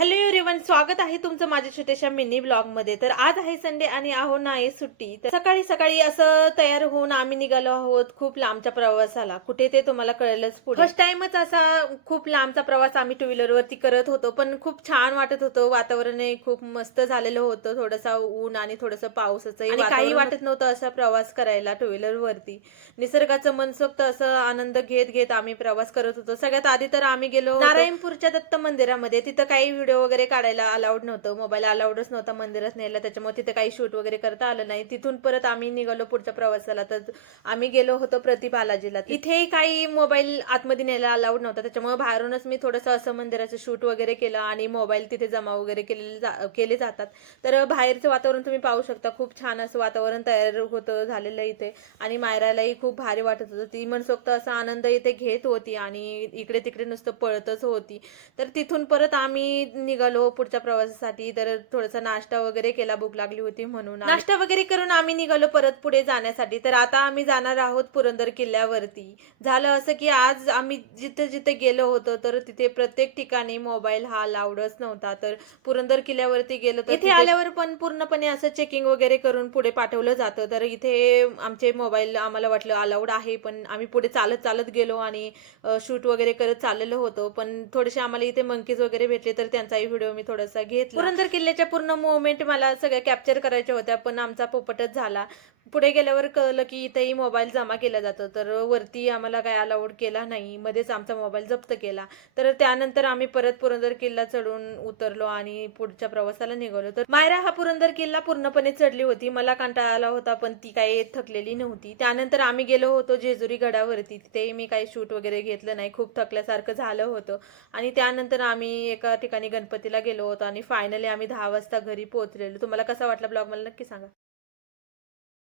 Hello everyone, स्वागत आहे तुमचं माझ्या छोट्याशा मिनी ब्लॉग मध्ये। तर आज आहे संडे आणि आहे सुट्टी। तर सकाळी सकाळी असं तयार होऊन आम्ही निघालो आहोत खूप लांबच्या प्रवासाला। कुठे ते तुम्हाला कळलंच पुढे। फर्स्ट टाइमच असा खूप लांबचा प्रवास आम्ही टू व्हीलर वरती करत होतो, पण खूप छान वाटत होतं। वातावरणही खूप मस्त झालेलं होतं, थोडंसं ऊन आणि थोडंसं पावसाचं आणि काही वाटत नव्हतं असा प्रवास करायला टू व्हीलर वरती। निसर्गाचं मनसोक्त असं आनंद घेत घेत आम्ही प्रवास करत होतो। सगळ्यात आधी तर आम्ही गेलो नारायणपूरच्या दत्त मंदिरामध्ये। तिथं काही व्हिडिओ वगैरे काढायला अलाउड नव्हतं, मोबाईल अलाउडच नव्हता मंदिरात न्यायला, त्याच्यामुळे तिथे काही शूट वगैरे करता आलं नाही। तिथून परत आम्ही निघालो पुढच्या प्रवासाला। तर आम्ही गेलो होतो प्रति बालाजीला। इथे काही मोबाईल आतमध्ये न्यायला अलाउड नव्हता, त्याच्यामुळे बाहेरूनच मी थोडंसं असं मंदिराचं शूट वगैरे केलं आणि मोबाईल तिथे जमा वगैरे केले जातात। तर बाहेरचं वातावरण तुम्ही पाहू शकता, खूप छान असं वातावरण तयार होतं झालेलं इथे। आणि मायरालाही खूप भारी वाटत होतं, ती मनसोक्त असा आनंद इथे घेत होती आणि इकडे तिकडे नुसतं पळतच होती। तर तिथून परत आम्ही निघालो पुढच्या प्रवासासाठी। तर थोडासा नाश्ता वगैरे केला, भूक लागली होती म्हणून। नाश्ता वगैरे करून आम्ही निघालो परत पुढे जाण्यासाठी। तर आता आम्ही जाणार आहोत पुरंदर किल्ल्यावरती। झालं असं की आज आम्ही जिथे जिथे गेलो होतो तर तिथे प्रत्येक ठिकाणी मोबाईल हा अलाउडच नव्हता। तर पुरंदर किल्ल्यावरती गेलो तर इथे आल्यावर पण पूर्णपणे असं चेकिंग वगैरे करून पुढे पाठवलं जातं। तर इथे आमचे मोबाईल आम्हाला वाटलं अलाउड आहे, पण आम्ही पुढे चालत चालत गेलो आणि शूट वगैरे करत चाललेलो होतो। पण थोडेसे आम्हाला इथे मंकीज वगैरे भेटले, तर त्यांचाही व्हिडिओ मी थोडासा घेतला। पुरंदर किल्ल्याच्या पूर्ण मोमेंट मला सगळ्या कॅप्चर करायच्या होत्या, पण आमचा पोपटच झाला। पुढे गेल्यावर कळलं की इथेही मोबाईल जमा केला जातो, तर वरती आम्हाला काय अलाउड केला नाही, मध्येच आमचा मोबाईल जप्त केला। तर त्यानंतर आम्ही परत पुरंदर किल्ला चढून उतरलो आणि पुढच्या प्रवासाला निघालो। तर मायरा हा पुरंदर किल्ला पूर्णपणे चढली होती, मला कंटाळा आला होता, पण ती काही थकलेली नव्हती। त्यानंतर आम्ही गेलो होतो जेजुरी गडावरती, तिथेही मी काही शूट वगैरे घेतलं नाही, खूप थकल्यासारखं झालं होतं। आणि त्यानंतर आम्ही एका ठिकाणी गणपतीला गेलो होतो आणि फायनली आम्ही 10 वाजता घरी पोहोचलेलो। तुम्हाला कसा वाटला ब्लॉग मला नक्की सांगा।